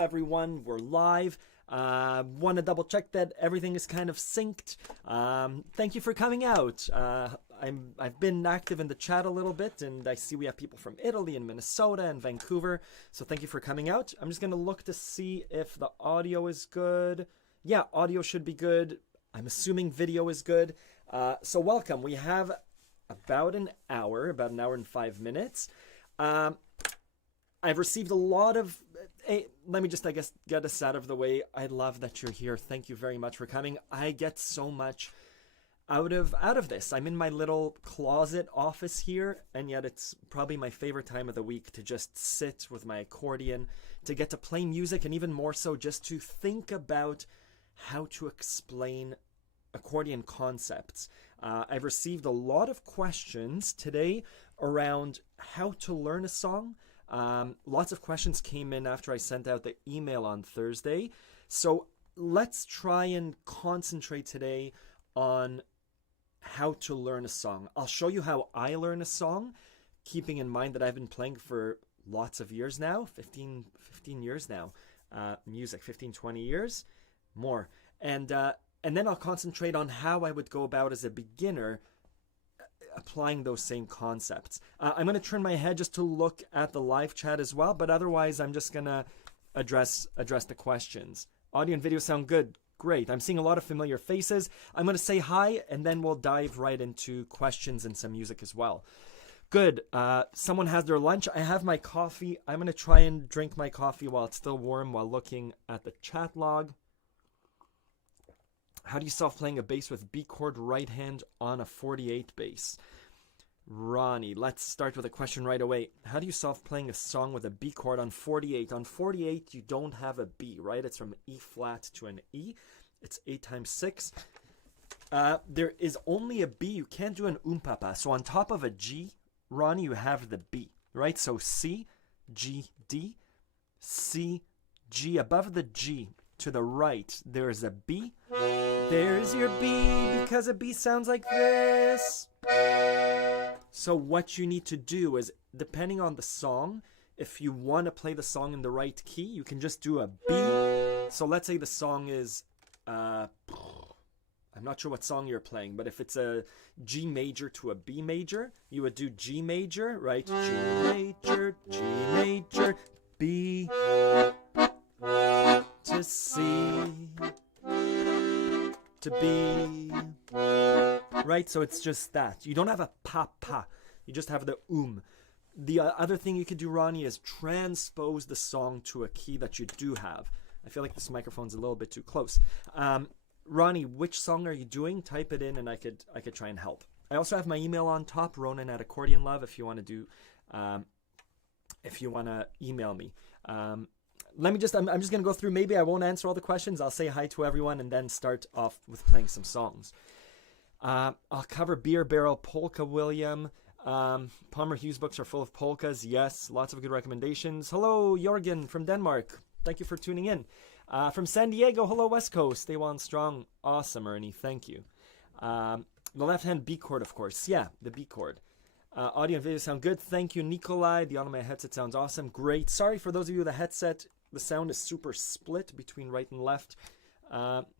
Everyone, we're live. Want to double check that everything is kind of synced. Thank you for coming out. I've been active in the chat a little bit, and I see we have people from Italy and Minnesota and Vancouver. So thank you for coming out. I'm just gonna look to see if the audio is good. Yeah, audio should be good. I'm assuming video is good. So welcome. We have about an hour and 5 minutes. I've received a lot of... let me just, I guess, get us out of the way. I love that you're here. Thank you very much for coming. I get so much out of this. I'm in my little closet office here, and yet it's probably my favorite time of the week to just sit with my accordion, to get to play music, and even more so just to think about how to explain accordion concepts. I've received a lot of questions today around how to learn a song. Lots of questions came in after I sent out the email on Thursday. So let's try and concentrate today on how to learn a song. I'll show you how I learn a song, keeping in mind that I've been playing for lots of years now, 15 years now, music, 15, 20 years, more. And then I'll concentrate on how I would go about as a beginner applying those same concepts. I'm going to turn my head just to look at the live chat as well, but otherwise I'm just going to address the questions. Audio and video sound good. Great. I'm seeing a lot of familiar faces. I'm going to say hi, and then we'll dive right into questions and some music as well. Good. Someone has their lunch. I have my coffee. I'm going to try and drink my coffee while it's still warm while looking at the chat log. How do you solve playing a bass with B chord right hand on a 48 bass? Ronnie, let's start with a question right away. How do you solve playing a song with a B chord on 48? On 48, you don't have a B, right? It's from E flat to an E. It's 8 times 6. There is only a B. You can't do an umpapa. So on top of a G, Ronnie, you have the B, right? So C, G, D, C, G. Above the G, to the right, there's a B. There's your B, because a B sounds like this. So what you need to do is, depending on the song, if you want to play the song in the right key, you can just do a B. So let's say the song is, I'm not sure what song you're playing, but if it's a G major to a B major, you would do G major, right? G major, B to C to B, right? So it's just that. You don't have a pa. You just have the The other thing you could do, Ronnie, is transpose the song to a key that you do have. I feel like this microphone's a little bit too close. Ronnie, which song are you doing? Type it in, and I could try and help. I also have my email on top, Ronan@AccordionLove, if you want to do, if you want to email me. I'm just going to go through. Maybe I won't answer all the questions. I'll say hi to everyone and then start off with playing some songs. I'll cover Beer Barrel, Polka, William. Palmer Hughes books are full of polkas. Yes, lots of good recommendations. Hello, Jorgen from Denmark. Thank you for tuning in. From San Diego, hello, West Coast. Stay well and strong. Awesome, Ernie. Thank you. The left-hand B chord, of course. Yeah, the B chord. Audio and video sound good. Thank you, Nikolai. The audio on my headset sounds awesome. Great. Sorry for those of you with a headset. The sound is super split between right and left.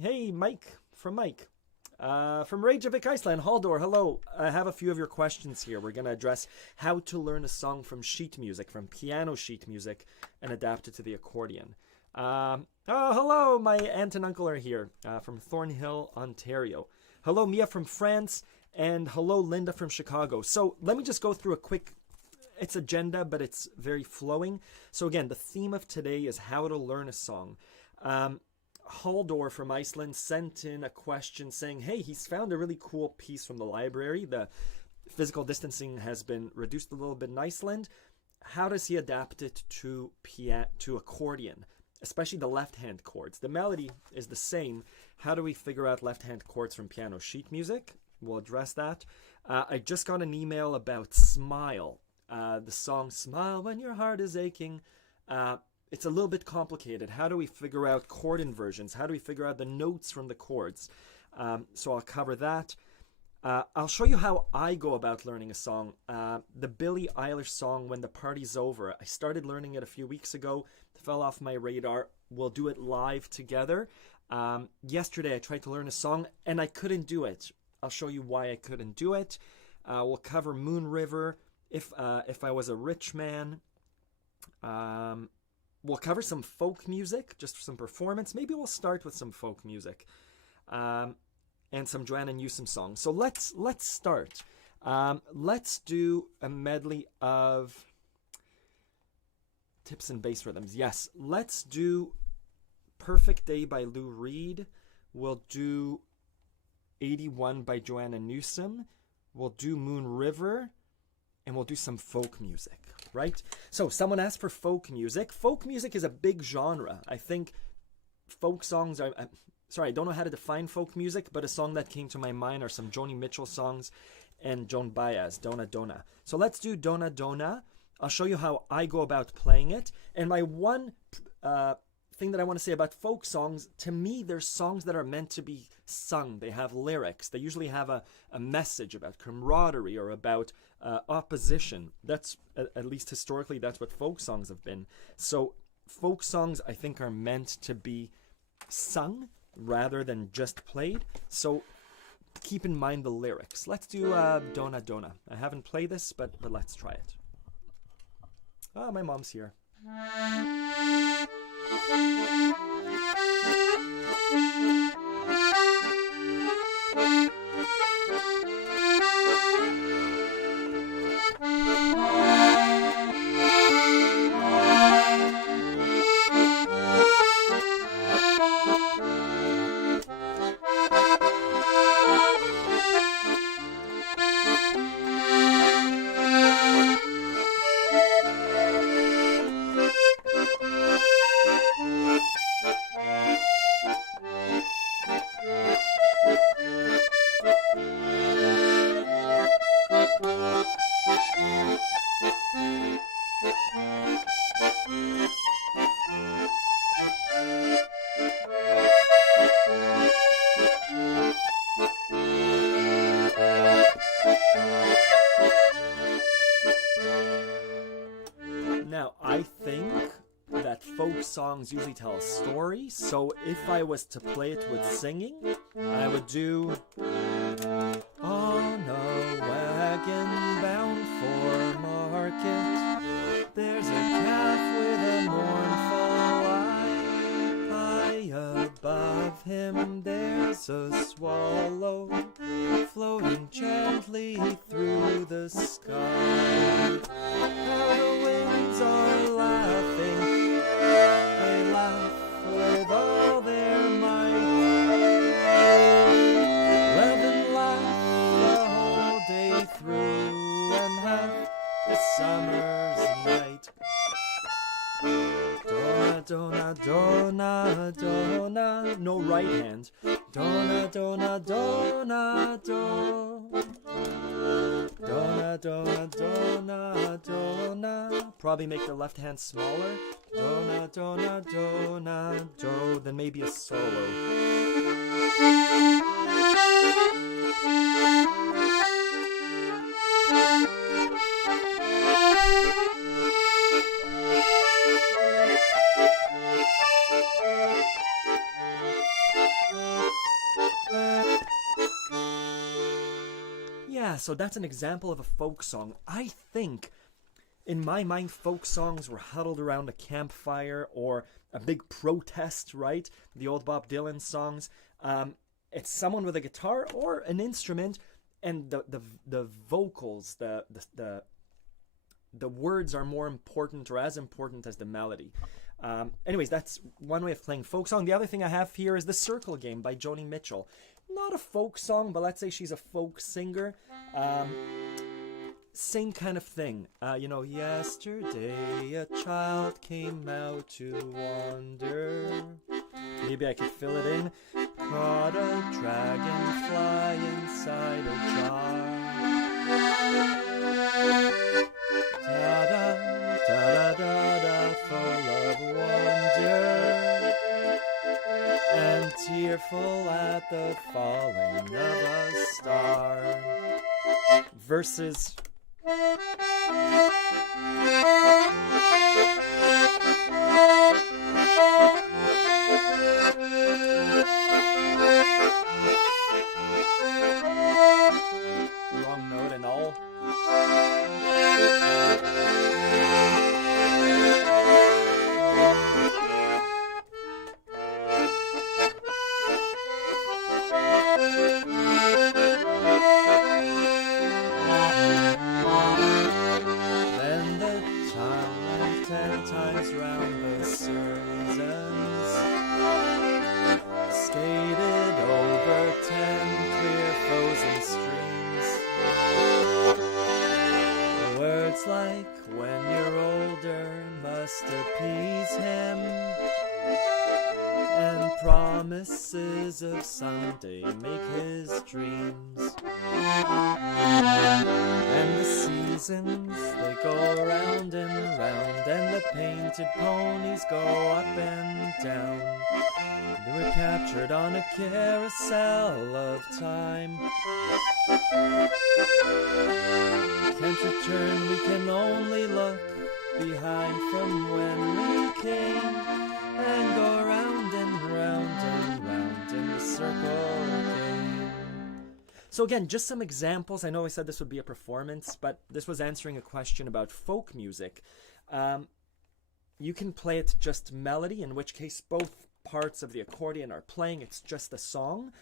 Hey, Mike. From Reykjavik, Iceland. Haldor, hello. I have a few of your questions here. We're going to address how to learn a song from sheet music, from piano sheet music, and adapt it to the accordion. Hello. My aunt and uncle are here from Thornhill, Ontario. Hello, Mia from France. And hello, Linda from Chicago. So let me just go through a quick... It's agenda, but it's very flowing. So again, the theme of today is how to learn a song. Haldor from Iceland sent in a question saying, hey, he's found a really cool piece from the library. The physical distancing has been reduced a little bit in Iceland. How does he adapt it to accordion, especially the left-hand chords? The melody is the same. How do we figure out left-hand chords from piano sheet music? We'll address that. I just got an email about Smile. The song Smile When Your Heart Is Aching. It's a little bit complicated. How do we figure out chord inversions? How do we figure out the notes from the chords? So I'll cover that. I'll show you how I go about learning a song. The Billie Eilish song, When the Party's Over. I started learning it a few weeks ago. fell off my radar. We'll do it live together. Yesterday I tried to learn a song and I couldn't do it. I'll show you why I couldn't do it. We'll cover Moon River, If I Was a Rich Man. We'll cover some folk music, just some performance. Maybe we'll start with some folk music. And some Joanna Newsom songs. So let's start. Let's do a medley of tips and bass rhythms. Yes, let's do Perfect Day by Lou Reed. We'll do 81 by Joanna Newsom. We'll do Moon River. And we'll do some folk music, right? So someone asked for folk music. Folk music is a big genre. I think folk songs are... Sorry, I don't know how to define folk music, but a song that came to my mind are some Joni Mitchell songs and Joan Baez, Dona Dona. So let's do Dona Dona. I'll show you how I go about playing it. And my one thing that I want to say about folk songs, to me, they're songs that are meant to be sung. They have lyrics. They usually have a message about camaraderie or about opposition. That's, at least historically, that's what folk songs have been. So folk songs, I think, are meant to be sung rather than just played. So keep in mind the lyrics. Let's do Dona Dona. I haven't played this, but let's try it. Oh, my mom's here. Now, I think that folk songs usually tell a story, so if I was to play it with singing, I would do on a wagon bound for market, there's a calf with a mournful eye. High above him there's a swallow floating gently through the sky. How the winds are laughing, they laugh with all their might. Well then laugh the whole day through and half the summer's night. Dona, dona, dona, dona. No right hand. Dona, dona, dona, do. Dona, dona, dona, dona. Probably make the left hand smaller. Dona, dona, dona, do. Then maybe a solo. Yeah, so that's an example of a folk song. I think, in my mind, folk songs were huddled around a campfire or a big protest, right? The old Bob Dylan songs. It's someone with a guitar or an instrument, and the vocals, the words are more important or as important as the melody. Anyways, that's one way of playing folk song. The other thing I have here is The Circle Game by Joni Mitchell. Not a folk song, but let's say she's a folk singer. Same kind of thing. Yesterday a child came out to wander. Maybe I could fill it in. Caught a dragonfly inside a jar. Da-da, da-da-da-da, full of wonder. And tearful at the falling of a star. Verses. promises of someday make his dreams. And the seasons, they go round and round, and the painted ponies go up and down. They were captured on a carousel of time. Can't return, we can only look behind from when we came, and go round and round and round in the circle again. So again, just some examples. I know I said this would be a performance, but this was answering a question about folk music. You can play it just melody, in which case both parts of the accordion are playing, it's just a song,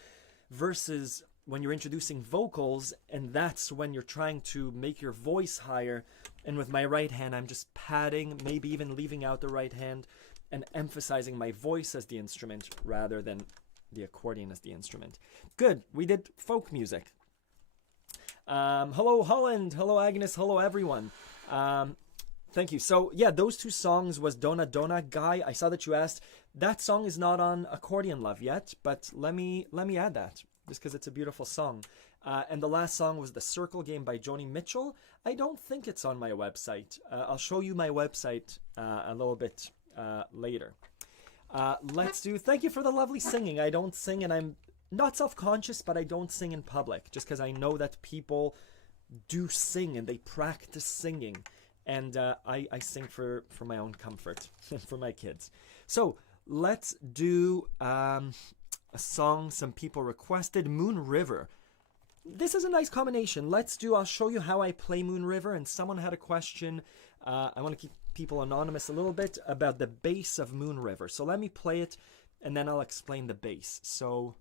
versus when you're introducing vocals, and that's when you're trying to make your voice higher, and with my right hand I'm just padding, maybe even leaving out the right hand, and emphasizing my voice as the instrument rather than the accordion as the instrument. Good, we did folk music. Hello Holland, hello Agnes, hello everyone. Thank you. So yeah, those two songs was Donna Donna. Guy, I saw that you asked. That song is not on Accordion Love yet, but let me add that, just because it's a beautiful song. And the last song was The Circle Game by Joni Mitchell. I don't think it's on my website. I'll show you my website a little bit later. Thank you for the lovely singing. I don't sing, and I'm not self-conscious, but I don't sing in public, just because I know that people do sing and they practice singing. And I sing for my own comfort, for my kids. So let's do a song some people requested, Moon River. This is a nice combination. I'll show you how I play Moon River. And someone had a question, I want to keep people anonymous a little bit, about the bass of Moon River. So let me play it, and then I'll explain the bass. So...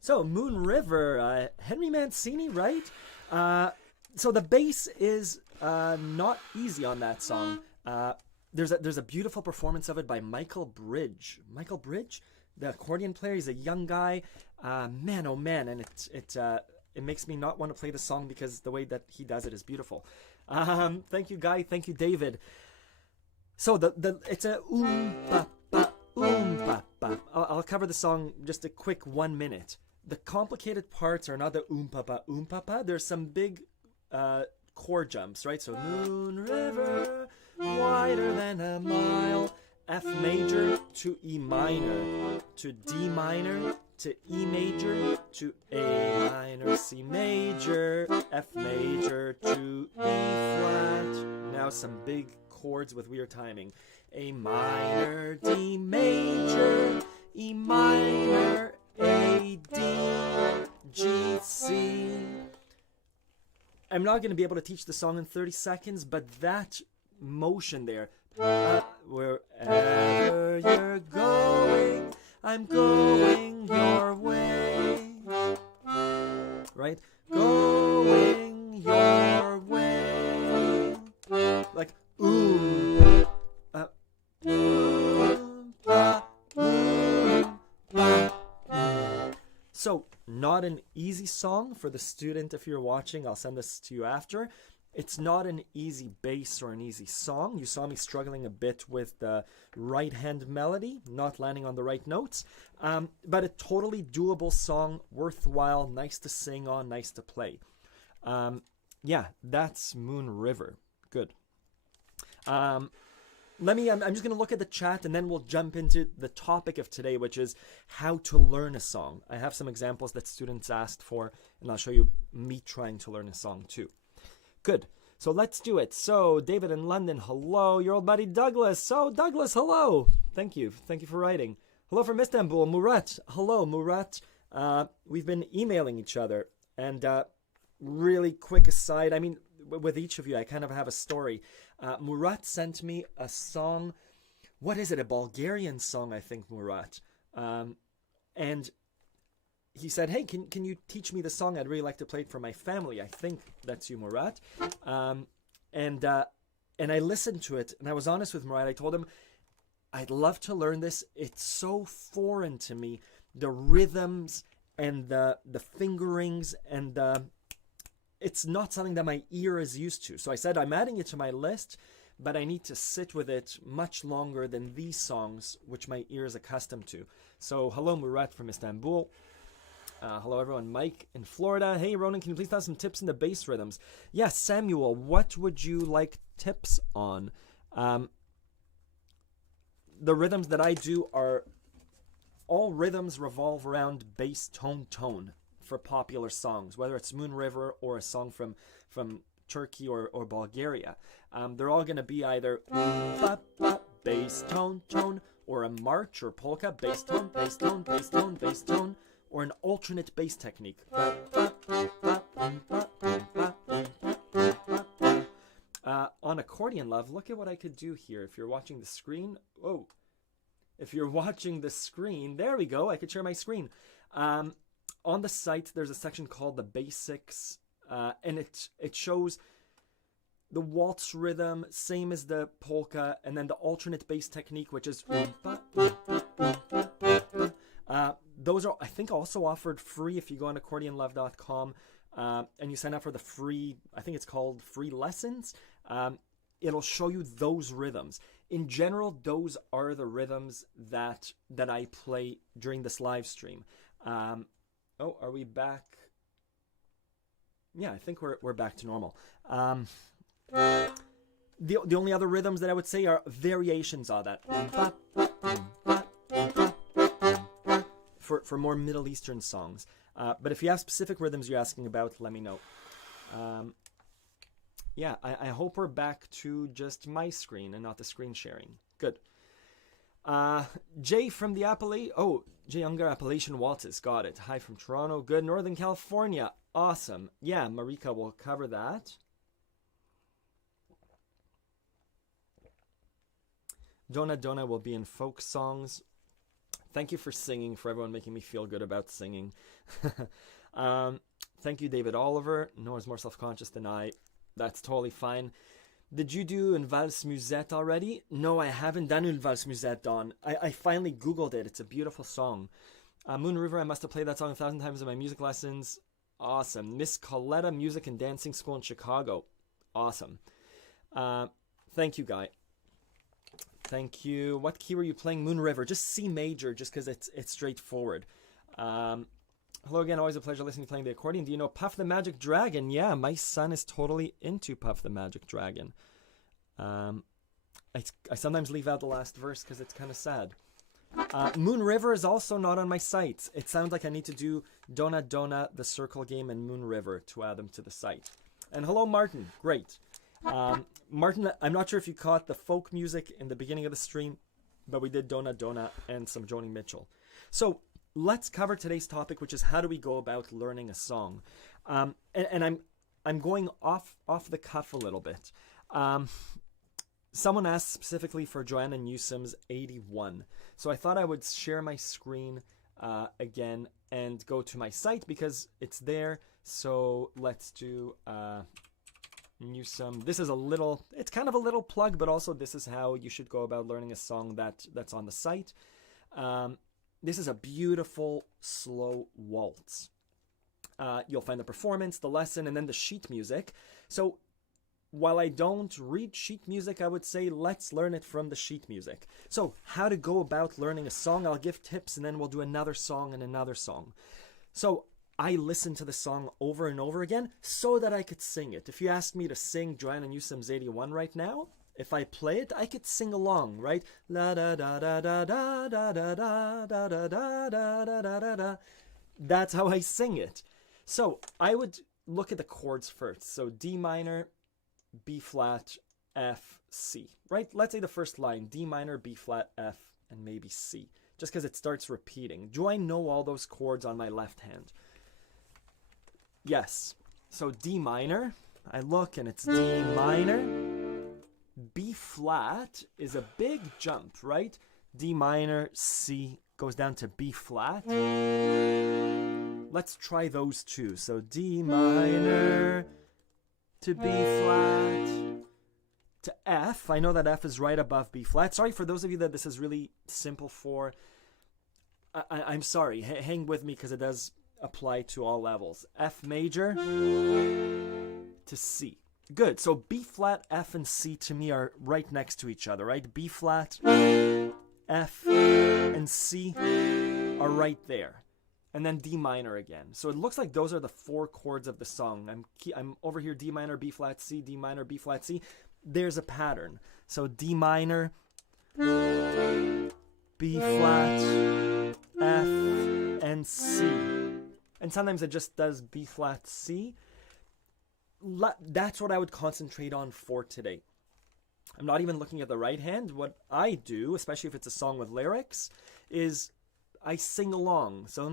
So, Moon River, Henry Mancini, right? So the bass is not easy on that song. There's a beautiful performance of it by Michael Bridge. Michael Bridge, the accordion player, he's a young guy. Man, oh man, and it makes me not want to play the song because the way that he does it is beautiful. Thank you, Guy. Thank you, David. So it's a pa pa pa. I'll cover the song just a quick 1 minute. The complicated parts are not the pa pa. There's some big chord jumps, right? So Moon River, wider than a mile, F major to E minor, to D minor, to E major, to A minor, C major, F major to E flat. Now some big chords with weird timing. A minor, D major, E minor, A, D, G, C. I'm not going to be able to teach the song in 30 seconds, but that motion there, wherever you're going, I'm going your way, right? Going your way, like So, not an easy song for the student if you're watching. I'll send this to you after. It's not an easy bass or an easy song. You saw me struggling a bit with the right-hand melody, not landing on the right notes. But a totally doable song, worthwhile, nice to sing on, nice to play. Yeah, that's Moon River. Good. I'm just going to look at the chat and then we'll jump into the topic of today, which is how to learn a song. I have some examples that students asked for, and I'll show you me trying to learn a song too. Good. So let's do it. So David in London, hello. Your old buddy Douglas. So Douglas, hello. Thank you. Thank you for writing. Hello from Istanbul. Murat. Hello, Murat. We've been emailing each other. And really quick aside, I mean, with each of you, I kind of have a story. Murat sent me a song. What is it? A Bulgarian song, I think, Murat. And he said, hey, can you teach me the song? I'd really like to play it for my family. I think that's you, Murat. And I listened to it, and I was honest with Murat. I told him, I'd love to learn this. It's so foreign to me. The rhythms and the fingerings and it's not something that my ear is used to. So I said, I'm adding it to my list, but I need to sit with it much longer than these songs, which my ear is accustomed to. So hello, Murat from Istanbul. Hello, everyone. Mike in Florida. Hey, Ronan, can you please have some tips in the bass rhythms? Yes, Samuel, what would you like tips on? The rhythms that I do are, all rhythms revolve around bass tone for popular songs, whether it's Moon River or a song from Turkey or Bulgaria. They're all going to be either bass tone, or a march or polka, bass tone, bass tone, bass tone, bass tone, or an alternate bass technique. On Accordion Love, look at what I could do here. If you're watching the screen, if you're watching the screen, there we go, I could share my screen. On the site, there's a section called the Basics, and it shows the waltz rhythm, same as the polka, and then the alternate bass technique, which is those are, I think, also offered free if you go on accordionlove.com and you sign up for the free, I think it's called free lessons. It'll show you those rhythms. In general, those are the rhythms that I play during this live stream. Oh, are we back? Yeah, I think we're back to normal. The only other rhythms that I would say are variations of that. For more Middle Eastern songs. But if you have specific rhythms you're asking about, let me know. Yeah, I hope we're back to just my screen and not the screen sharing. Good. Jay from the Jay Unger Appalachian Waltzes. Got it. Hi from Toronto. Good. Northern California. Awesome. Yeah, Marika will cover that. Donna will be in folk songs. Thank you for singing, for everyone making me feel good about singing. Thank you, David Oliver. Noah's more self-conscious than I. That's totally fine. Did you do Une Valse Musette already? No, I haven't done Une Valse Musette, Don. I finally Googled it. It's a beautiful song. Moon River, I must have played that song 1,000 times in my music lessons. Awesome. Miss Coletta Music and Dancing School in Chicago. Awesome. Thank you, Guy. Thank you. What key were you playing? Moon River. Just C major, just because it's straightforward. Hello again. Always a pleasure listening to playing the accordion. Do you know Puff the Magic Dragon? Yeah, my son is totally into Puff the Magic Dragon. I sometimes leave out the last verse because it's kind of sad. Moon River is also not on my site. It sounds like I need to do Donna, the Circle Game, and Moon River to add them to the site. And hello, Martin. Great. Martin, I'm not sure if you caught the folk music in the beginning of the stream, but we did Donna Donna and some Joni Mitchell. So let's cover today's topic, which is how do we go about learning a song? And I'm going off the cuff a little bit. Someone asked specifically for Joanna Newsom's 81. So I thought I would share my screen again and go to my site because it's there. So let's do Newsom. This is it's kind of a little plug, but also this is how you should go about learning a song that's on the site. This is a beautiful slow waltz. You'll find the performance, the lesson, and then the sheet music. So while I don't read sheet music, I would say let's learn it from the sheet music. So how to go about learning a song, I'll give tips and then we'll do another song and another song. So I listen to the song over and over again so that I could sing it. If you ask me to sing Joanna Newsom's 81 right now, if I play it, I could sing along, right? La da da da da da da da da da da da da da da da. That's how I sing it. So I would look at the chords first. So D minor, B flat, F, C, right? Let's say the first line, D minor, B flat, F, and maybe C, just because it starts repeating. Do I know all those chords on my left hand? Yes. So D minor, I look and it's D minor. B flat is a big jump, right? D minor, C goes down to B flat. Let's try those two. So D minor to B flat to F. I know that F is right above B flat. Sorry for those of you that this is really simple for. I'm sorry. Hang with me because it does apply to all levels. F major to C. Good. So B flat, F, and C to me are right next to each other, right? B flat, F, and C are right there. And then D minor again. So it looks like those are the four chords of the song. I'm over here, D minor, B flat, C, D minor, B flat, C. There's a pattern. So D minor, B flat, F, and C. And sometimes it just does B flat, C. That's what I would concentrate on for today. I'm not even looking at the right hand. What I do, especially if it's a song with lyrics, is I sing along. So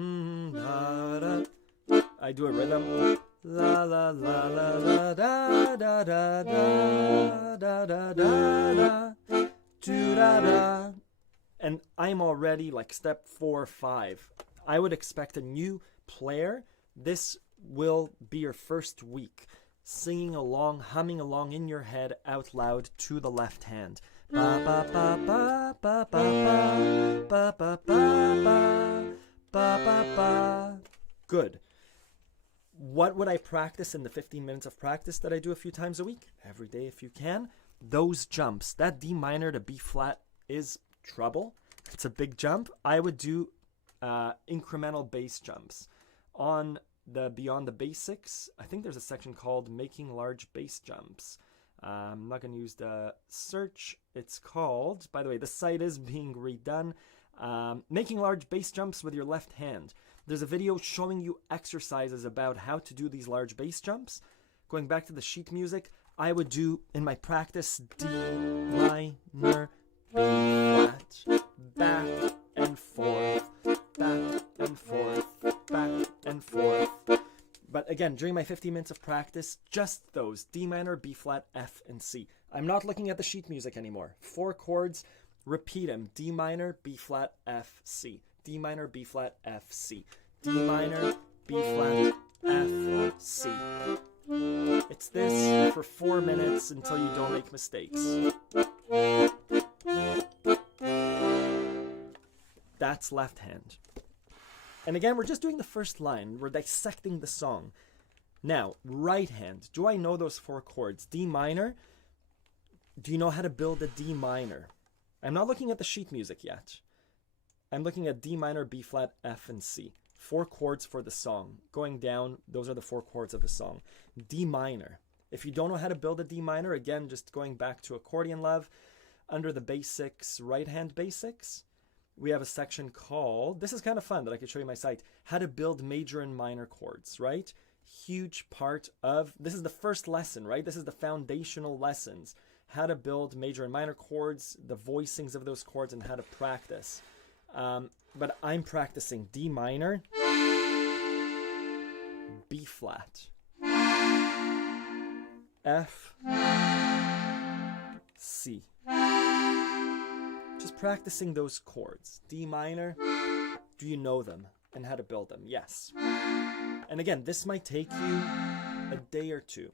I do a rhythm. La la la la la da da da da da da da da da. And I'm already like step 4 or 5. I would expect a new player. This will be your first week. Singing along, humming along in your head out loud to the left hand. Ba ba ba ba ba ba ba ba ba ba ba ba. Good. What would I practice in the 15 minutes of practice that I do a few times a week? Every day if you can. Those jumps. That D minor to B flat is trouble. It's a big jump. I would do incremental bass jumps. On the Beyond the Basics, I think there's a section called Making Large Bass Jumps. I'm not going to use the search. It's called, by the way, the site is being redone, Making Large Bass Jumps with Your Left Hand. There's a video showing you exercises about how to do these large bass jumps. Going back to the sheet music, I would do in my practice D minor, B flat, back and forth, back and forth, back and forth. But again, during my 15 minutes of practice, just those, D minor, B flat, F, and C. I'm not looking at the sheet music anymore. 4 chords, repeat them. D minor, B flat, F, C. D minor, B flat, F, C. D minor, B flat, F, C. It's this for 4 minutes until you don't make mistakes. That's left hand. And again, we're just doing the first line. We're dissecting the song. Now, right hand. Do I know those 4 chords? D minor. Do you know how to build a D minor? I'm not looking at the sheet music yet. I'm looking at D minor, B flat, F, and C. 4 chords for the song. Going down, those are the 4 chords of the song. D minor. If you don't know how to build a D minor, again, just going back to Accordion Love, under the basics, right hand basics, we have a section called, this is kind of fun that I could show you my site, how to build major and minor chords, right? huge part of, this is the first lesson, right? This is the foundational lessons. How to build major and minor chords, the voicings of those chords, and how to practice. But I'm practicing D minor, B flat, F, C. Just practicing those chords. D minor, do you know them and how to build them? Yes. And again, this might take you a day or two.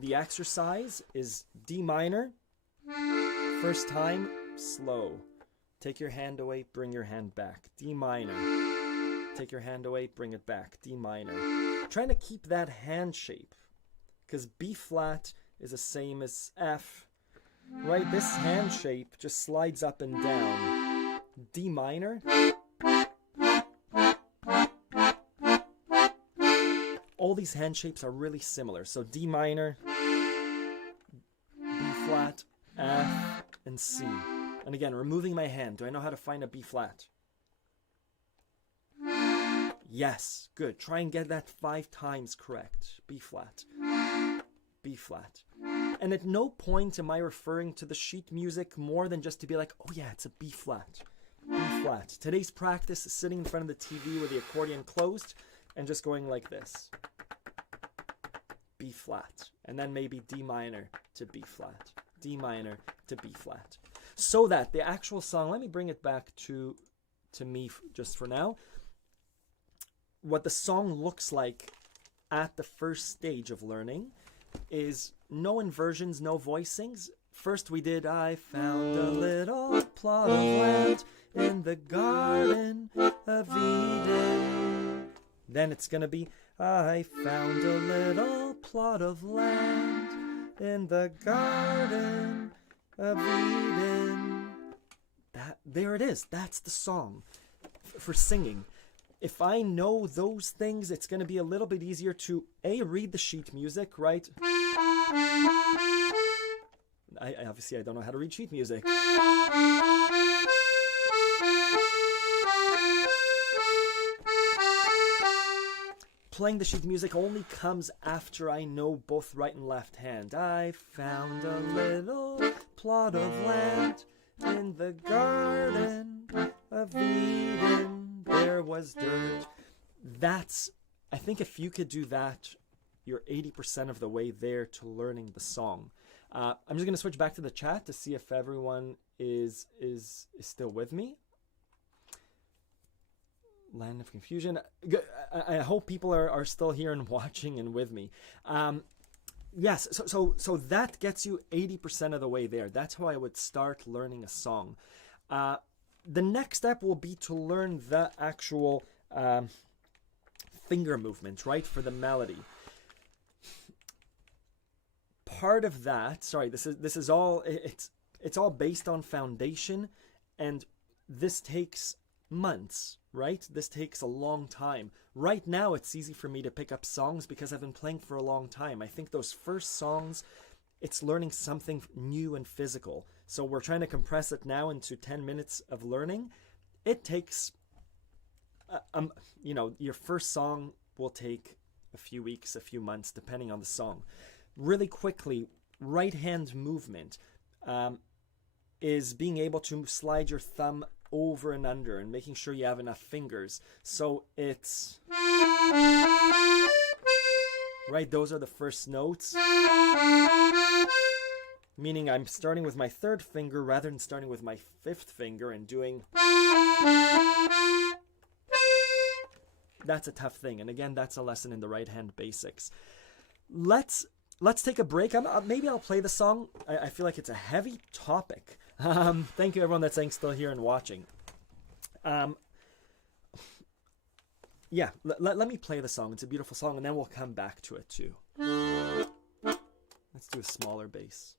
The exercise is D minor, first time, slow. Take your hand away, bring your hand back. D minor. Take your hand away, bring it back. D minor. Trying to keep that hand shape, because B flat is the same as F, right? This hand shape just slides up and down. D minor. All these hand shapes are really similar. So D minor, B flat, F, and C. And again, removing my hand. Do I know how to find a B flat? Yes, good. Try and get that 5 times correct. B flat, B flat. And at no point am I referring to the sheet music more than just to be like, oh yeah, it's a B flat, B flat. Today's practice is sitting in front of the TV with the accordion closed and just going like this. B flat, and then maybe D minor to B flat, D minor to B flat. So that the actual song, let me bring it back to me just for now. What the song looks like at the first stage of learning is no inversions, no voicings. First we did, I found a little plot of land in the Garden of Eden. Then it's going to be, I found a little plot of land in the Garden of Eden. There it is. That's the song for singing. If I know those things, it's going to be a little bit easier to, A, read the sheet music, right? Obviously, I don't know how to read sheet music. Playing the sheet music only comes after I know both right and left hand. I found a little plot of land in the Garden of Eden. There was dirt. I think if you could do that, you're 80% of the way there to learning the song. I'm just going to switch back to the chat to see if everyone is still with me. Land of Confusion. I hope people are still here and watching and with me. Yes, so that gets you 80% of the way there. That's how I would start learning a song. The next step will be to learn the actual finger movement, right, for the melody. Part of that, this is all, it's all based on foundation, and this takes months, right? This takes a long time. Right now, it's easy for me to pick up songs because I've been playing for a long time. I think those first songs, it's learning something new and physical. So we're trying to compress it now into 10 minutes of learning. It takes, your first song will take a few weeks, a few months, depending on the song. Really quickly, right hand movement is being able to slide your thumb over and under and making sure you have enough fingers. So it's right, those are the first notes, meaning I'm starting with my third finger rather than starting with my fifth finger and doing. That's a tough thing, and again, that's a lesson in the right hand basics. Let's take a break. Maybe I'll play the song. I feel like it's a heavy topic. Thank you, everyone that's saying still here and watching. Yeah, let me play the song. It's a beautiful song, and then we'll come back to it too. Let's do a smaller bass.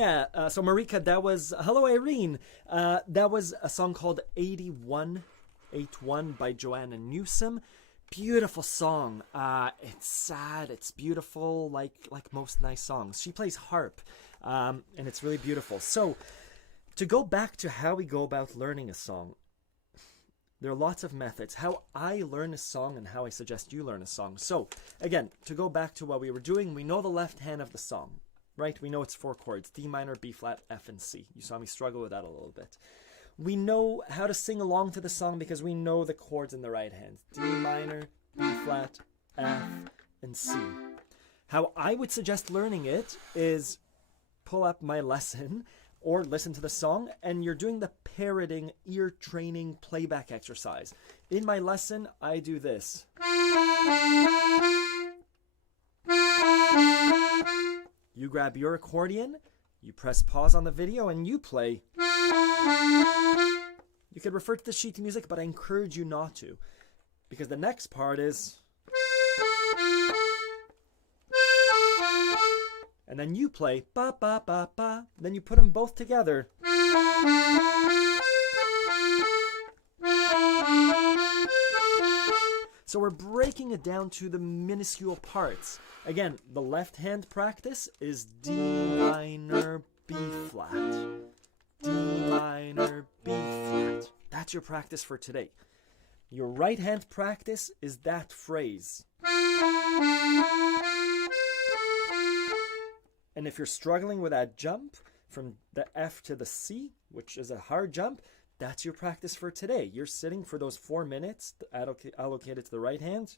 Yeah, so Marika, that was, hello Irene, that was a song called 81 by Joanna Newsom. Beautiful song. It's sad, it's beautiful, like most nice songs. She plays harp, and it's really beautiful. So, to go back to how we go about learning a song, there are lots of methods. How I learn a song and how I suggest you learn a song. So, again, to go back to what we were doing, we know the left hand of the song. Right? We know it's 4 chords, D minor, B flat, F, and C. You saw me struggle with that a little bit. We know how to sing along to the song because we know the chords in the right hand. D minor, B flat, F, and C. How I would suggest learning it is pull up my lesson or listen to the song, and you're doing the parroting, ear training, playback exercise. In my lesson, I do this. You grab your accordion, you press pause on the video, and you play. You could refer to the sheet music, but I encourage you not to, because the next part is... And then you play ba ba ba ba. Then you put them both together. So we're breaking it down to the minuscule parts. Again, the left hand practice is D minor, B flat. D minor, B flat. That's your practice for today. Your right hand practice is that phrase. And if you're struggling with that jump from the F to the C, which is a hard jump, that's your practice for today. You're sitting for those 4 minutes allocated to the right hand.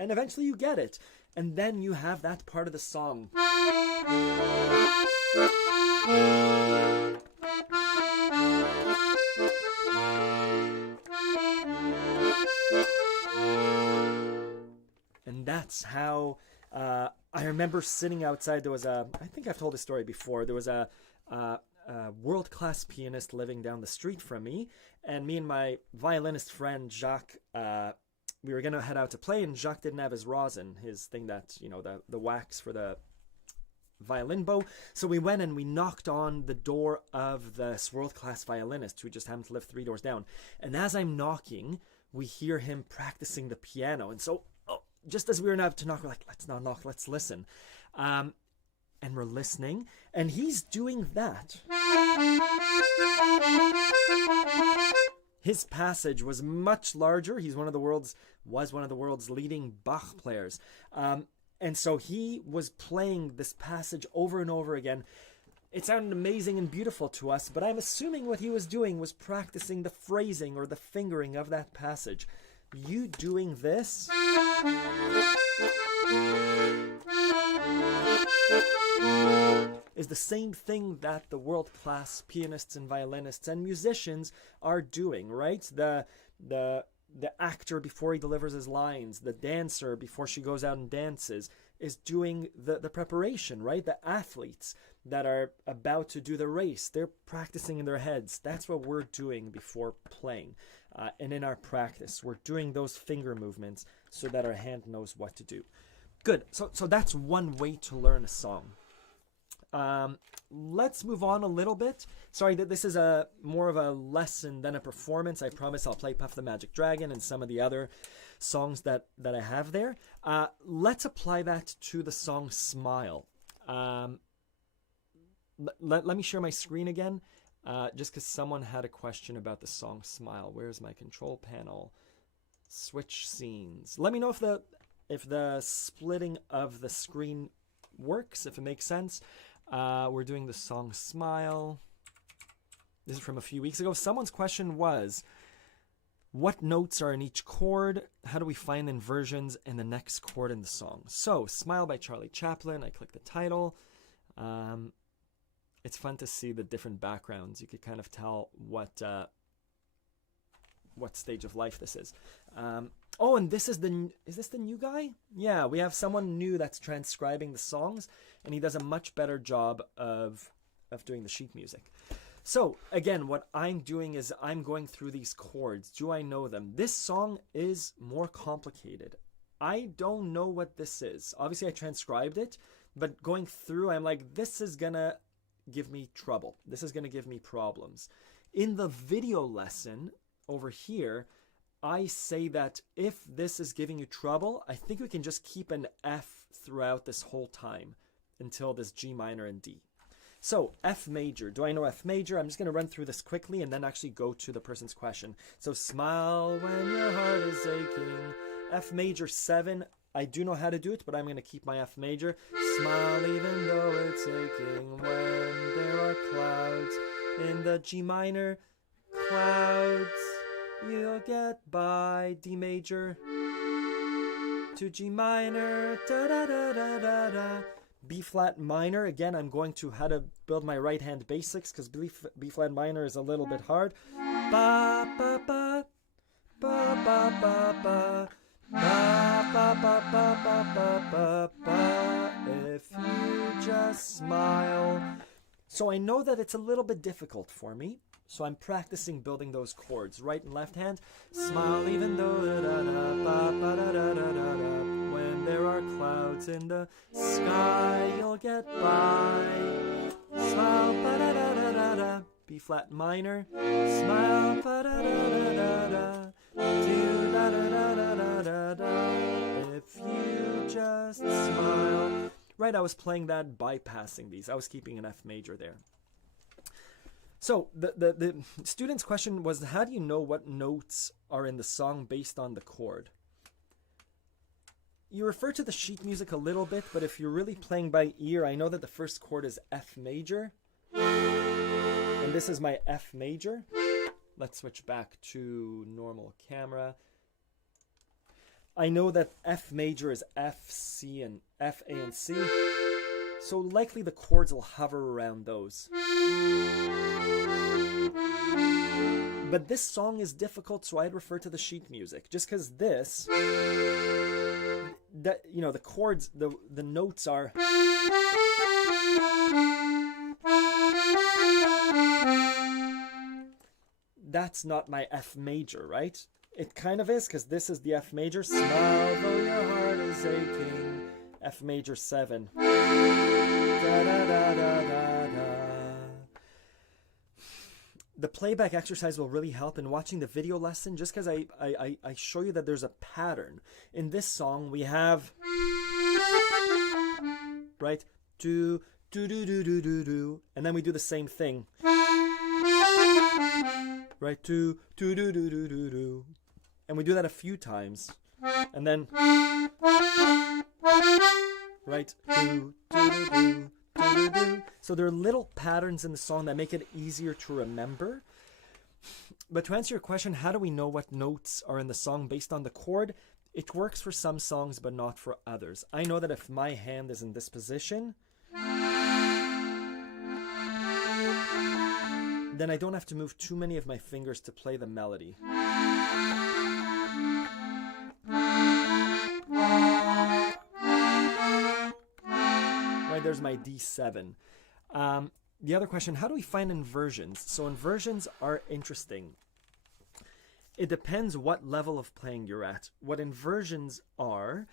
And eventually you get it. And then you have that part of the song. And that's how I remember sitting outside. There was I think I've told this story before. There was a world-class pianist living down the street from me. And me and my violinist friend, Jacques, we were going to head out to play. And Jacques didn't have his rosin, his thing that, you know, the wax for the violin bow. So we went and we knocked on the door of this world-class violinist who just happened to live 3 doors down. And as I'm knocking, we hear him practicing the piano. And so just as we were about to knock, we're like, let's not knock, let's listen. And we're listening, and he's doing that. His passage was much larger. He's was one of the world's leading Bach players. And so he was playing this passage over and over again. It sounded amazing and beautiful to us, but I'm assuming what he was doing was practicing the phrasing or the fingering of that passage. You doing this is the same thing that the world-class pianists and violinists and musicians are doing, right? The actor before he delivers his lines, the dancer before she goes out and dances, is doing the preparation, right? The athletes that are about to do the race, they're practicing in their heads. That's what we're doing before playing. And in our practice, we're doing those finger movements so that our hand knows what to do. Good. So that's one way to learn a song. Let's move on a little bit. Sorry that this is more of a lesson than a performance. I promise I'll play Puff the Magic Dragon and some of the other songs that I have there. Let's apply that to the song Smile. Let me share my screen again. Just because someone had a question about the song Smile. Where's my control panel? Switch scenes. Let me know if the splitting of the screen works, if it makes sense. We're doing the song Smile. This is from a few weeks ago. Someone's question was, what notes are in each chord? How do we find inversions in the next chord in the song? So, Smile by Charlie Chaplin. I click the title. It's fun to see the different backgrounds. You could kind of tell what stage of life this is. Oh, and is this the new guy? Yeah, we have someone new that's transcribing the songs, and he does a much better job of doing the sheet music. So, again, what I'm doing is I'm going through these chords. Do I know them? This song is more complicated. I don't know what this is. Obviously, I transcribed it, but going through, I'm like, this is gonna give me trouble. This is gonna give me problems. In the video lesson over here, I say that if this is giving you trouble, I think we can just keep an F throughout this whole time until this G minor and D. So F major, do I know F major? I'm just going to run through this quickly and then actually go to the person's question. So smile when your heart is aching. F major 7, I do know how to do it, but I'm going to keep my F major. Smile even though it's aching when there are clouds. In the G minor, clouds, you'll get by. D major to G minor, da da da da da da. B flat minor, again, I'm going to how to build my right hand basics because B flat minor is a little bit hard. Ba ba ba ba ba ba ba ba ba ba ba ba ba ba. If you just smile. So I know that it's a little bit difficult for me. So I'm practicing building those chords, right and left hand. Smile even though da da da ba ba da da da da da. When there are clouds in the sky, you'll get by. Smile ba da da da da da. B flat minor. Smile ba da da da da da. Do da da da da da da da. If you just smile. Right, I was playing that bypassing these. I was keeping an F major there. So the student's question was, how do you know what notes are in the song based on the chord? You refer to the sheet music a little bit, but if you're really playing by ear, I know that the first chord is F major. And this is my F major. Let's switch back to normal camera. I know that F major is F, C, and F, A, and C. So likely the chords will hover around those. But this song is difficult, so I'd refer to the sheet music. Just because this, that, you know, the chords, the notes are. That's not my F major, right? It kind of is, because this is the F major. Smile though your heart is aching. F major 7. Da, da, da, da, da, da. The playback exercise will really help in watching the video lesson, just because I show you that there's a pattern. In this song, we have, right? Do, do, do, do, do, do, do. And then we do the same thing. Right? Do, do, do, do, do, do, do. And we do that a few times. And then, right? Do, do, do, do. So there are little patterns in the song that make it easier to remember. But to answer your question, how do we know what notes are in the song based on the chord? It works for some songs, but not for others. I know that if my hand is in this position, then I don't have to move too many of my fingers to play the melody. There's my D7. The other question, how do we find inversions? So inversions are interesting. It depends what level of playing you're at. What inversions are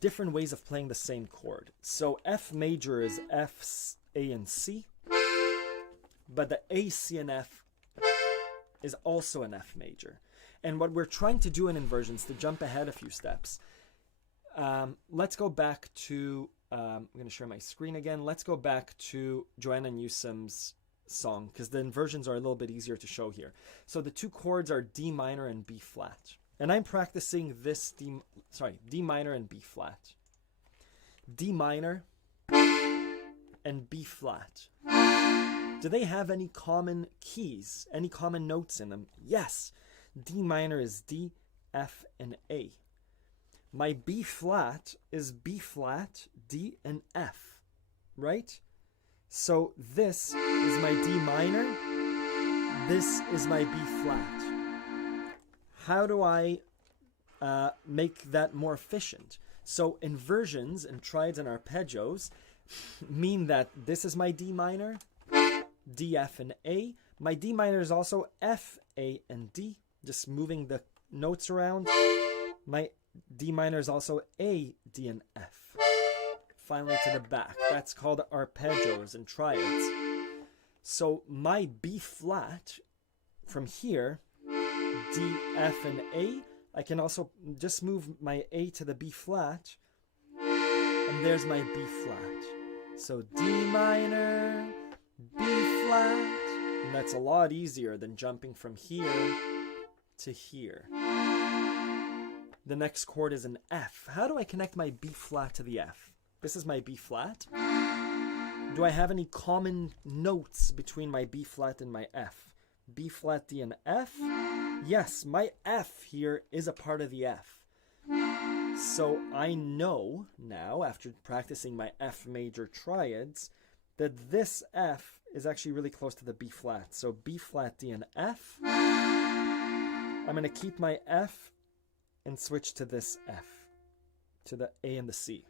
different ways of playing the same chord. So F major is F, A, and C. But the A, C, and F is also an F major. And what we're trying to do in inversions, to jump ahead a few steps, let's go back to I'm going to share my screen again. Let's go back to Joanna Newsom's song, because the inversions are a little bit easier to show here. So the two chords are D minor and B flat. And I'm practicing this D minor and B flat. D minor and B flat. Do they have any common keys, any common notes in them? Yes. D minor is D, F, and A. My B flat is B flat, D, and F, right? So this is my D minor. This is my B flat. How do I make that more efficient? So inversions and triads and arpeggios mean that this is my D minor, D, F, and A. My D minor is also F, A, and D, just moving the notes around. My D minor is also A, D, and F. Finally to the back. That's called arpeggios and triads. So my B flat from here, D, F, and A, I can also just move my A to the B flat, and there's my B flat. So D minor, B flat, and that's a lot easier than jumping from here to here. The next chord is an F. How do I connect my B flat to the F? This is my B flat. Do I have any common notes between my B flat and my F? B flat, D, and F? Yes, my F here is a part of the F. So I know now, after practicing my F major triads, that this F is actually really close to the B flat. So B flat, D, and F. I'm going to keep my F and switch to this F, to the A and the C.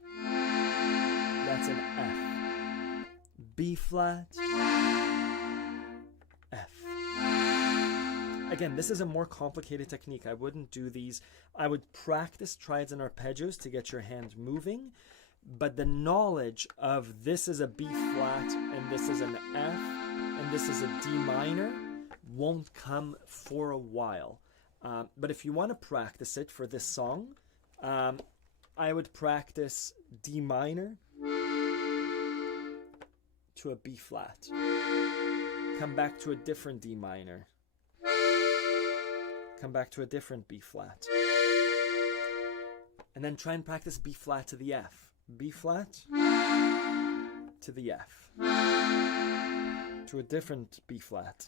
That's an F. B flat, F. Again, this is a more complicated technique. I wouldn't do these. I would practice triads and arpeggios to get your hand moving, but the knowledge of this is a B flat and this is an F and this is a D minor won't come for a while. But if you want to practice it for this song, I would practice D minor to a B flat. Come back to a different D minor. Come back to a different B flat. And then try and practice B flat to the F. B flat to the F. To a different B flat.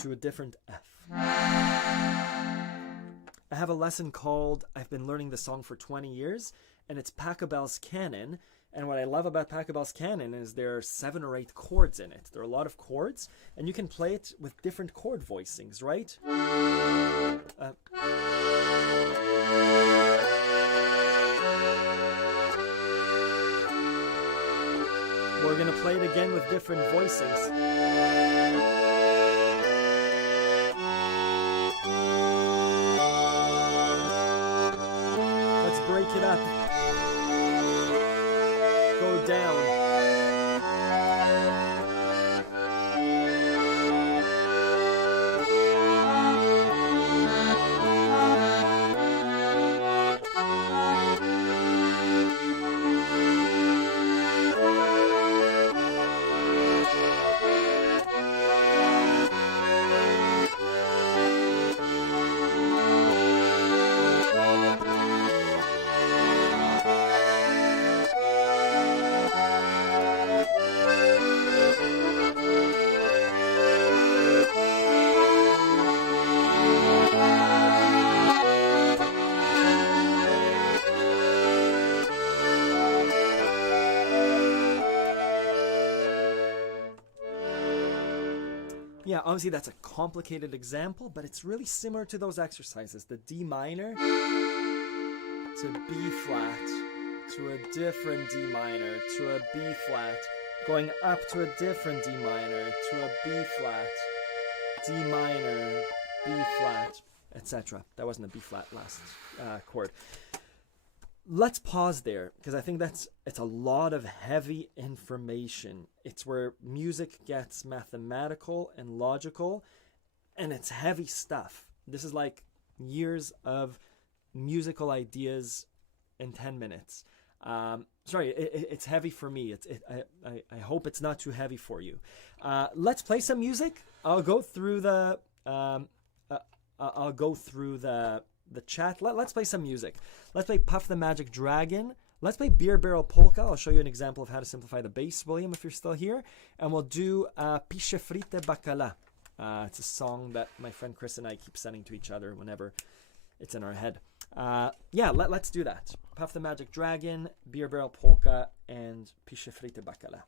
To a different F. I have a lesson called, I've been learning this song for 20 years, and it's Pachelbel's Canon. And what I love about Pachelbel's Canon is there are 7 or 8 chords in it. There are a lot of chords, and you can play it with different chord voicings, right? We're going to play it again with different voicings. Let's break it up. Go down. Yeah, obviously that's a complicated example, but it's really similar to those exercises. The D minor to B flat, to a different D minor, to a B flat, going up to a different D minor, to a B flat, D minor, B flat, etc. That wasn't a B flat last chord. Let's pause there, because I think it's a lot of heavy information. It's where music gets mathematical and logical, and it's heavy stuff. This is like years of musical ideas in 10 minutes. Sorry, it's heavy for me. I hope it's not too heavy for you. Let's play some music. I'll go through the chat. Let's play some music. Let's play Puff the Magic Dragon. Let's play Beer Barrel Polka. I'll show you an example of how to simplify the bass, William, if you're still here. And we'll do Pisze Frite Bacala. It's a song that my friend Chris and I keep sending to each other whenever it's in our head. Let's do that. Puff the Magic Dragon, Beer Barrel Polka, and Pisze Frite Bacala.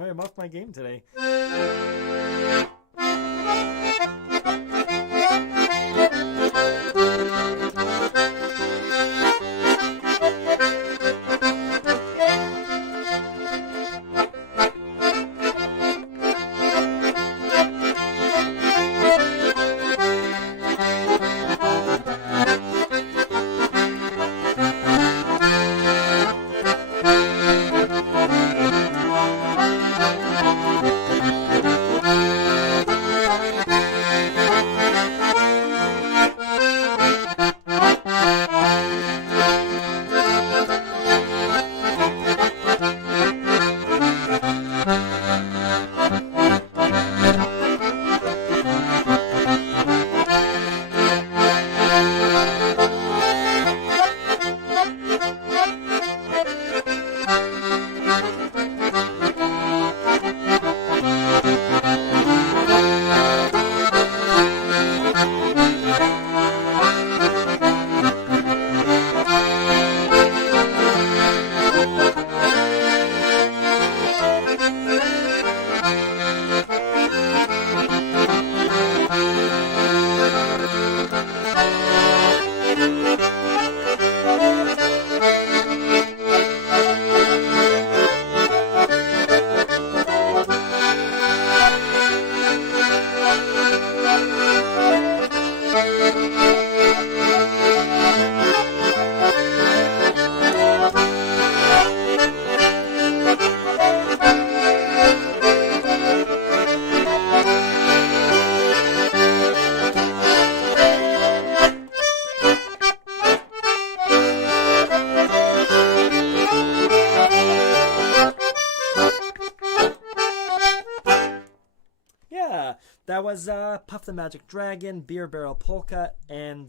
I'm off my game today. That was Puff the Magic Dragon, Beer Barrel Polka, and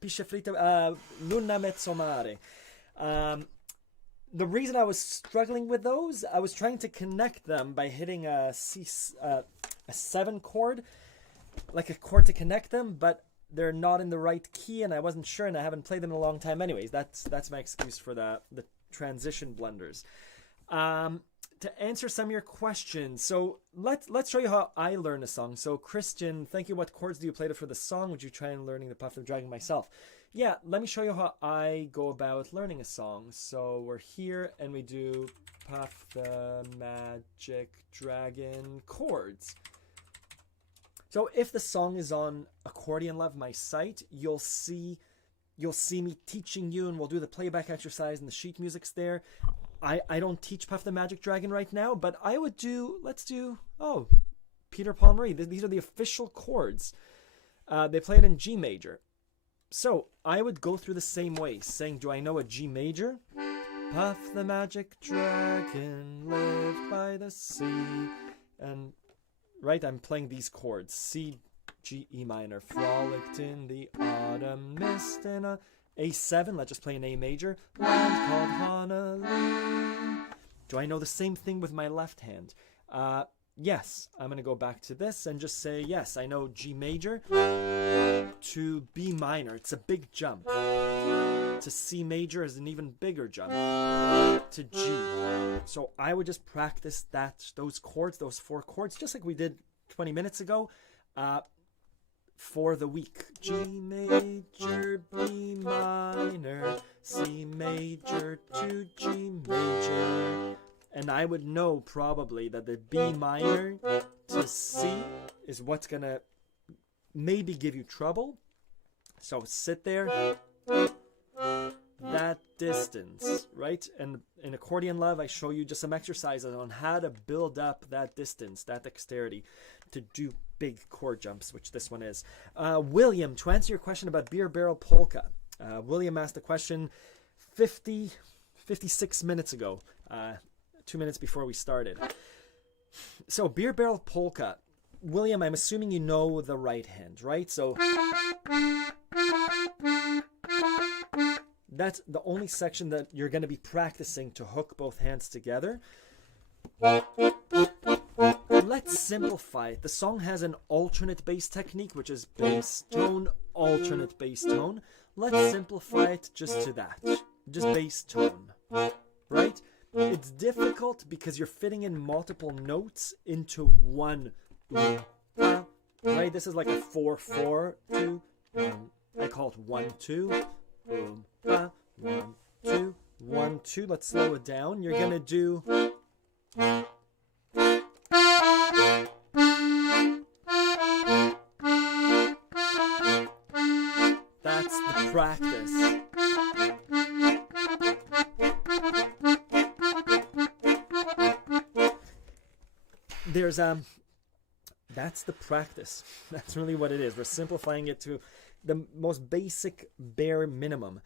Pisce Fritte, Luna Mezzo Mare. The reason I was struggling with those, I was trying to connect them by hitting a 7 chord, like a chord to connect them, but they're not in the right key, and I wasn't sure, and I haven't played them in a long time. Anyways, that's my excuse for the transition blunders. To answer some of your questions, so let's show you how I learn a song. So Christian, thank you. What chords do you play for the song? Would you try and learning the Puff the Dragon myself? Yeah, let me show you how I go about learning a song. So we're here and we do Puff the Magic Dragon chords. So if the song is on Accordion Love, my site, you'll see me teaching you, and we'll do the playback exercise and the sheet music's there. I don't teach Puff the Magic Dragon right now, but I would do, Peter Paul Marie. These are the official chords. They play it in G major. So I would go through the same way, saying, do I know a G major? Puff the Magic Dragon lived by the sea. And, right, I'm playing these chords. C, G, E minor, frolicked in the autumn mist, and a A7, let's just play an A major. Land called Honolulu. Do I know the same thing with my left hand? Yes, I'm going to go back to this and just say, yes, I know G major to B minor. It's a big jump. To C major is an even bigger jump. To G. So I would just practice those chords, those 4 chords, just like we did 20 minutes ago. For the week. G major, B minor, C major to G major. And I would know probably that the B minor to C is what's going to maybe give you trouble. So sit there. That distance, right? And in Accordion Love, I show you just some exercises on how to build up that distance, that dexterity to do big chord jumps, which this one is. William, to answer your question about Beer Barrel Polka, William asked the question 56 minutes ago, 2 minutes before we started. So Beer Barrel Polka, William, I'm assuming you know the right hand, right? So that's the only section that you're going to be practicing to hook both hands together. Let's simplify it. The song has an alternate bass technique, which is bass tone, alternate bass tone. Let's simplify it just to that. Just bass tone, right? It's difficult because you're fitting in multiple notes into one. Right? This is like a 4-4-2. I call it 1-2. 1-2. 1-2. Let's slow it down. You're gonna do. That's the practice. There's that's the practice. That's really what it is. We're simplifying it to the most basic bare minimum.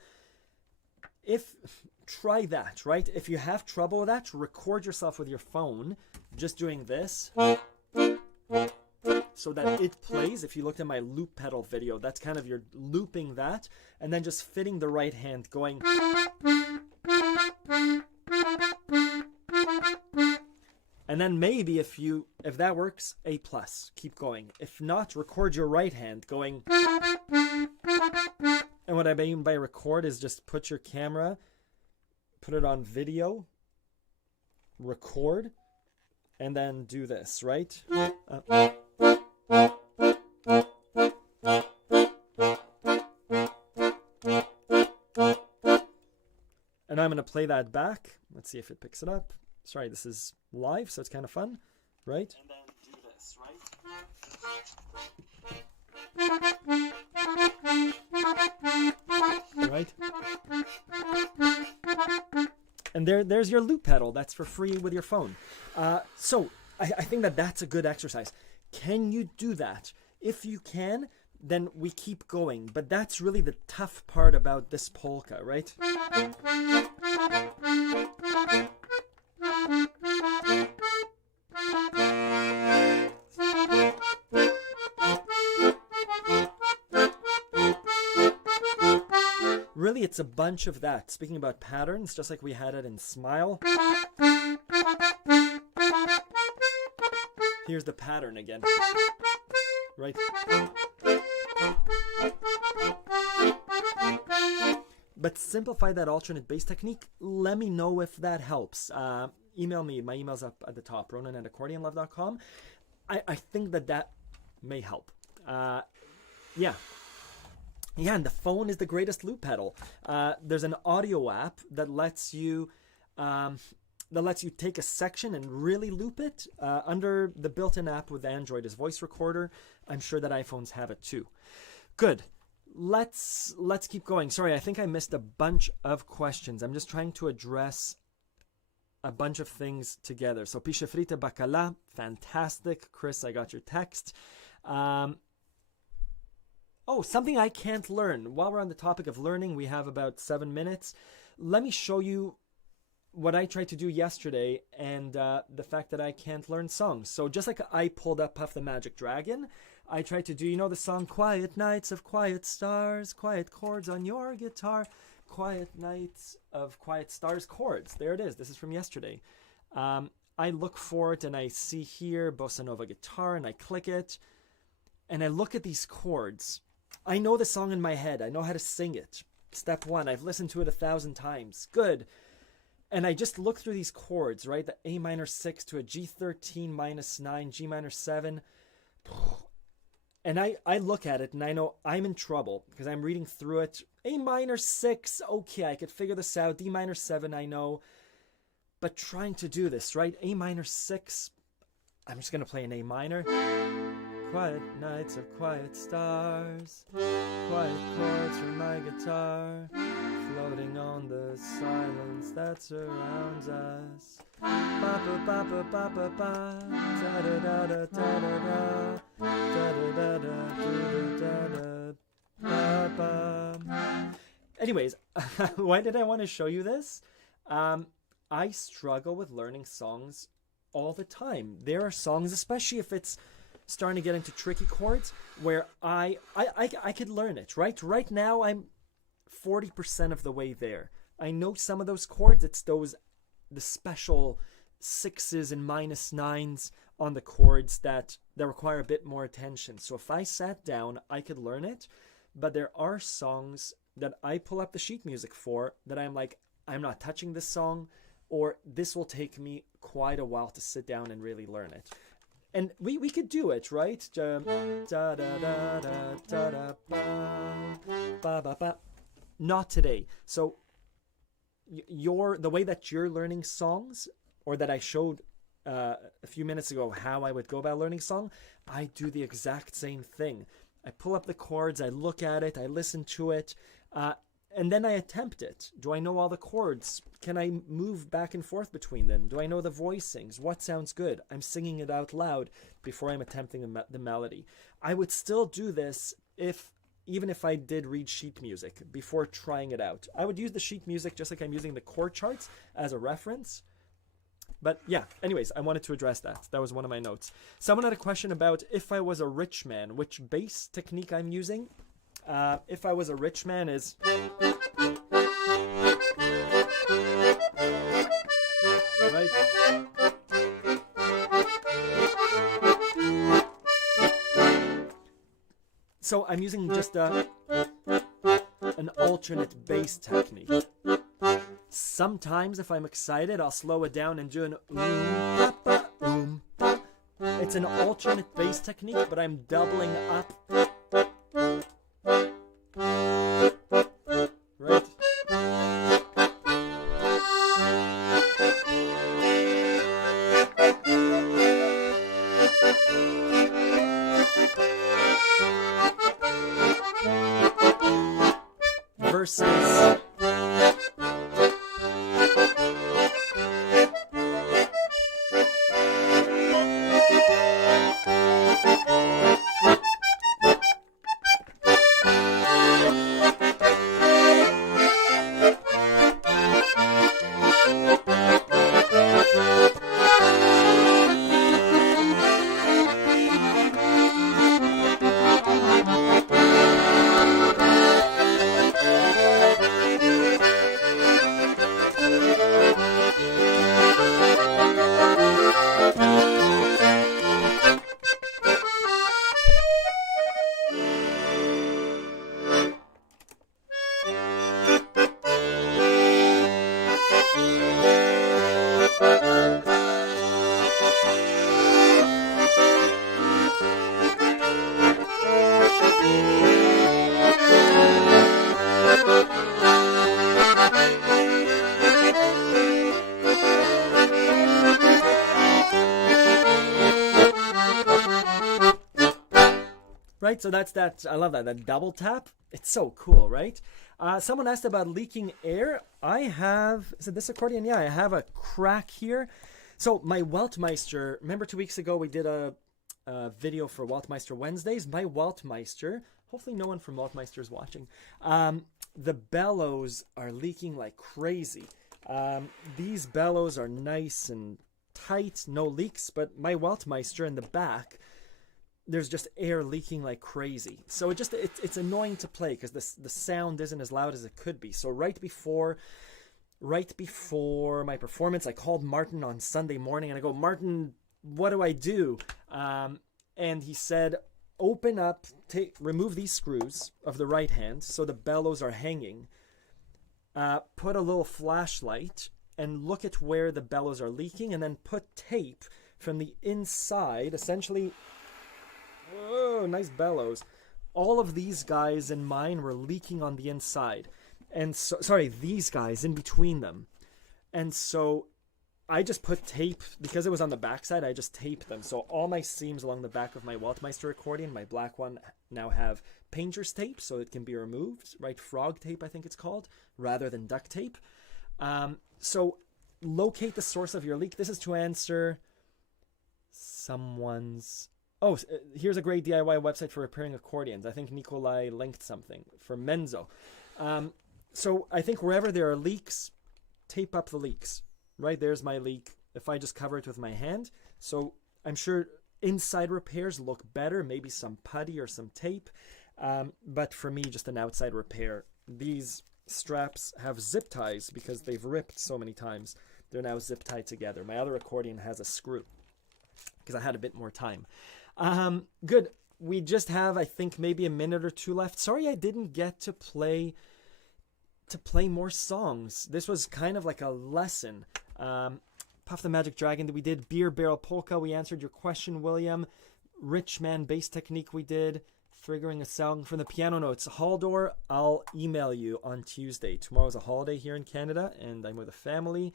Try that, right? If you have trouble with that, record yourself with your phone just doing this so that it plays. If you looked at my loop pedal video, that's kind of you're looping that and then just fitting the right hand going. And then maybe if that works, A+, keep going. If not, record your right hand going. And what I mean by record is just put your camera, put it on video, record, and then do this, right? And I'm going to play that back. Let's see if it picks it up. Sorry, this is live, so it's kind of fun, right? And then do this, right? Right? And there's your loop pedal. That's for free with your phone. So I think that's a good exercise. Can you do that? If you can, then we keep going. But that's really the tough part about this polka, right? Really, it's a bunch of that. Speaking about patterns, just like we had it in Smile. Here's the pattern again. Right? But simplify that alternate bass technique. Let me know if that helps. Email me. My email's up at the top, ronan@accordionlove.com. I think that may help. Yeah, and the phone is the greatest loop pedal. There's an audio app that lets you take a section and really loop it. Under the built-in app with Android is Voice Recorder. I'm sure that iPhones have it too. Good. Let's keep going. Sorry, I think I missed a bunch of questions. I'm just trying to address a bunch of things together. So Pisce Frite Bacala, fantastic. Chris, I got your text. Something I can't learn. While we're on the topic of learning, we have about 7 minutes. Let me show you what I tried to do yesterday and the fact that I can't learn songs. So just like I pulled up Puff the Magic Dragon, I tried to do, the song Quiet Nights of Quiet Stars, quiet chords on your guitar, Quiet Nights of Quiet Stars chords. There it is. This is from yesterday. I look for it and I see here Bossa Nova guitar and I click it and I look at these chords. I know the song in my head. I know how to sing it. Step 1, I've listened to it 1,000 times. Good. And I just look through these chords, right? The A minor 6 to a G13 minus 9, G minor 7. And I look at it and I know I'm in trouble because I'm reading through it. A minor 6, okay, I could figure this out. D minor 7, I know. But trying to do this, right? A minor 6, I'm just going to play an A minor. Quiet nights of quiet stars, quiet chords from my guitar, floating on the silence that surrounds us. Ba ba ba ba ba ba ba, da da da da da da da da da da da da. Anyways, why did I want to show you this? I struggle with learning songs all the time. There are songs, especially if it's starting to get into tricky chords, where I could learn it, right? Right now, I'm 40% of the way there. I know some of those chords. It's the special 6s and minus 9s on the chords that require a bit more attention. So if I sat down, I could learn it. But there are songs that I pull up the sheet music for that I'm like, I'm not touching this song. or this will take me quite a while to sit down and really learn it. And we could do it, right? Not today. So the way that you're learning songs, or that I showed a few minutes ago how I would go about learning song, I do the exact same thing. I pull up the chords, I look at it, I listen to it, and then I attempt it. Do I know all the chords? Can I move back and forth between them? Do I know the voicings? What sounds good? I'm singing it out loud before I'm attempting the melody. I would still do this even if I did read sheet music before trying it out. I would use the sheet music just like I'm using the chord charts as a reference. But yeah, anyways, I wanted to address that. That was one of my notes. Someone had a question about if I was a rich man, which bass technique I'm using. If I was a rich man is... Right? So I'm using just an alternate bass technique. Sometimes if I'm excited, I'll slow it down and do an oom. It's an alternate bass technique, but I'm doubling up. Right? Versus... Right, so that's that. I love that double tap. It's so cool, right? Someone asked about leaking air. I have, is it this accordion? Yeah, I have a crack here. So my Weltmeister, remember 2 weeks ago we did a video for Weltmeister Wednesdays? My Weltmeister, hopefully no one from Weltmeister is watching. The bellows are leaking like crazy. These bellows are nice and tight, no leaks, but my Weltmeister in the back, there's just air leaking like crazy. So it's annoying to play because the sound isn't as loud as it could be. So right before my performance, I called Martin on Sunday morning and I go, Martin, what do I do? And he said, open up, remove these screws of the right hand so the bellows are hanging. Put a little flashlight and look at where the bellows are leaking, and then put tape from the inside, essentially. Whoa, nice bellows. All of these guys in mine were leaking on the inside. And so, sorry, these guys in between them. And so I just put tape, because it was on the backside, I just taped them. So all my seams along the back of my Weltmeister accordion, my black one, now have painter's tape, so it can be removed, right? Frog tape, I think it's called, rather than duct tape. So locate the source of your leak. This is to answer someone's... Oh, here's a great DIY website for repairing accordions. I think Nikolai linked something for Menzo. So I think wherever there are leaks, tape up the leaks. Right, there's my leak. If I just cover it with my hand. So I'm sure inside repairs look better. Maybe some putty or some tape. But for me, just an outside repair. These straps have zip ties because they've ripped so many times. They're now zip tied together. My other accordion has a screw because I had a bit more time. Good. We just have, I think, maybe a minute or two left. Sorry I didn't get to play more songs. This was kind of like a lesson. Puff the Magic Dragon, we did. Beer Barrel Polka, we answered your question, William. Rich Man Bass Technique, we did. Figuring a song from the piano notes. Haldor, I'll email you on Tuesday. Tomorrow's a holiday here in Canada, and I'm with a family.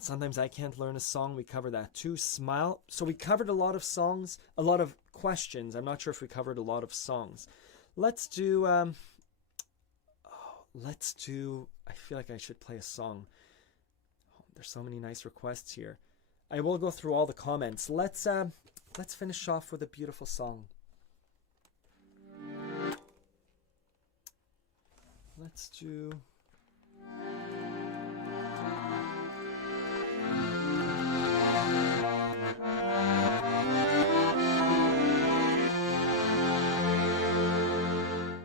Sometimes I can't learn a song. We cover that too. Smile. So we covered a lot of songs, a lot of questions. I'm not sure if we covered a lot of songs. Let's do, I feel like I should play a song. Oh, there's so many nice requests here. I will go through all the comments. Let's finish off with a beautiful song. Let's do...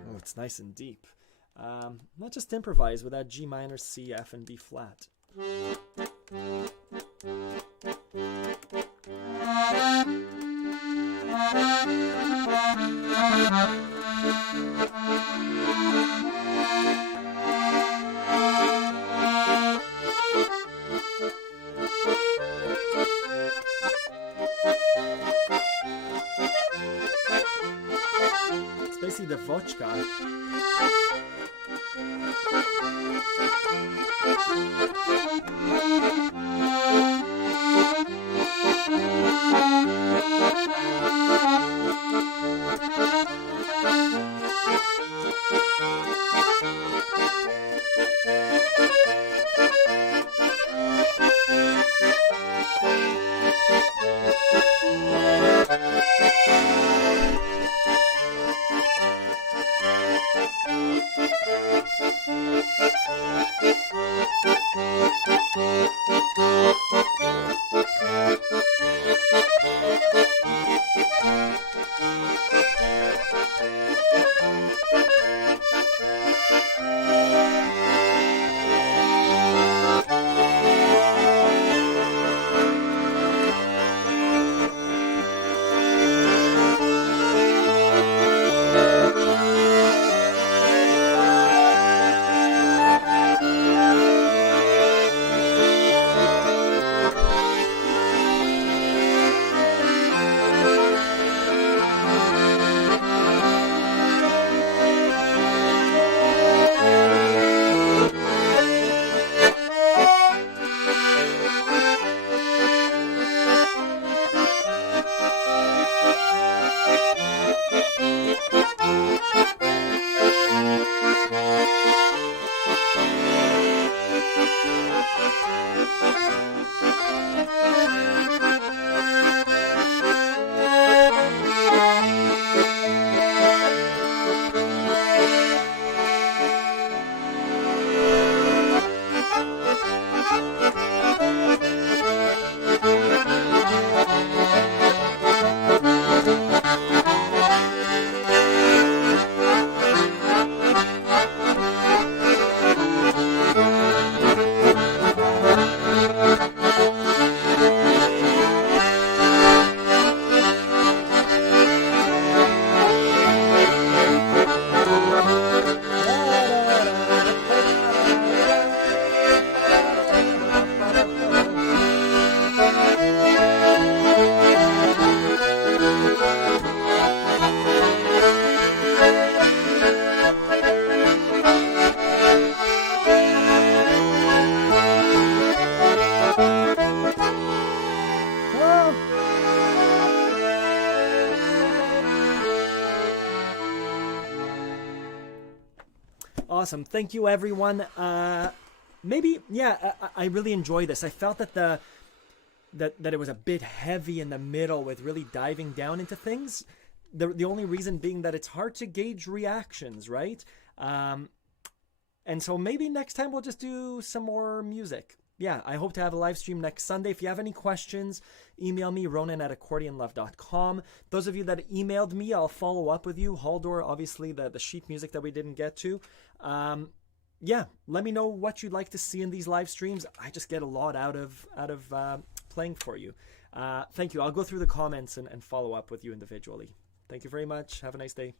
Oh, it's nice and deep. Not just improvise with that G minor, C, F, and B flat. It's basically the vodka. Awesome. Thank you, everyone. I really enjoy this. I felt that that it was a bit heavy in the middle with really diving down into things. The only reason being that it's hard to gauge reactions, right? And so maybe next time we'll just do some more music. Yeah, I hope to have a live stream next Sunday. If you have any questions, email me, ronan@accordionlove.com. Those of you that emailed me, I'll follow up with you. Haldor, obviously, the sheet music that we didn't get to. Yeah, let me know what you'd like to see in these live streams. I just get a lot out of playing for you. Thank you. I'll go through the comments and follow up with you individually. Thank you very much. Have a nice day.